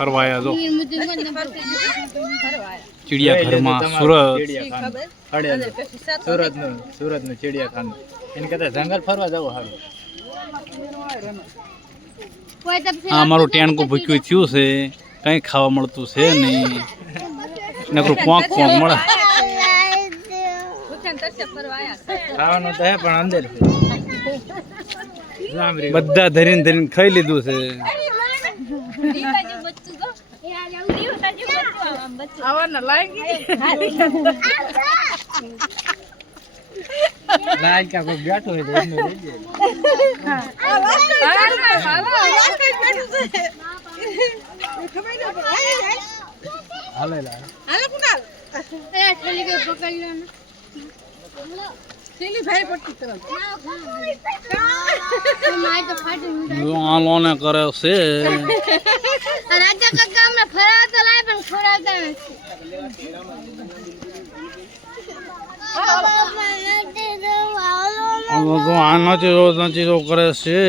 ફરવાયા જો ચિડિયાઘરમાં સુરત નું ચિડિયાખાનું એને કરતા જંગલ ફરવા જવું સારું. આ મારું ટેણકું ભૂખ્યું થયું છે, કંઈ ખાવા મળતું છે નહીં, નકરું પોંક મળે. ખાવાનું તો હે પણ અંદર બધા ધરીને ખાઈ લીધું છે. બેઠો આલોને કરે છે. આ નચીજો કરે છે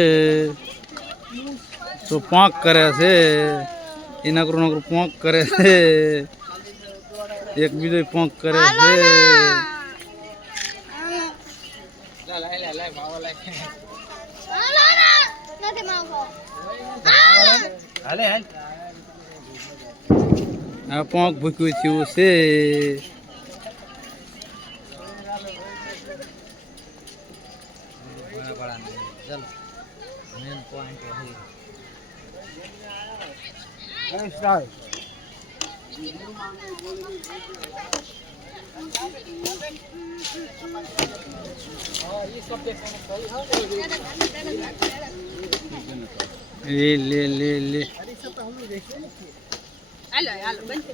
તો પોંક કરે છે, એ નકરું પોંક કરે છે, એક બીજો પોંક કરે છે. આ પોંક ભૂખ્યું થયું છે. લે હાલો બંધ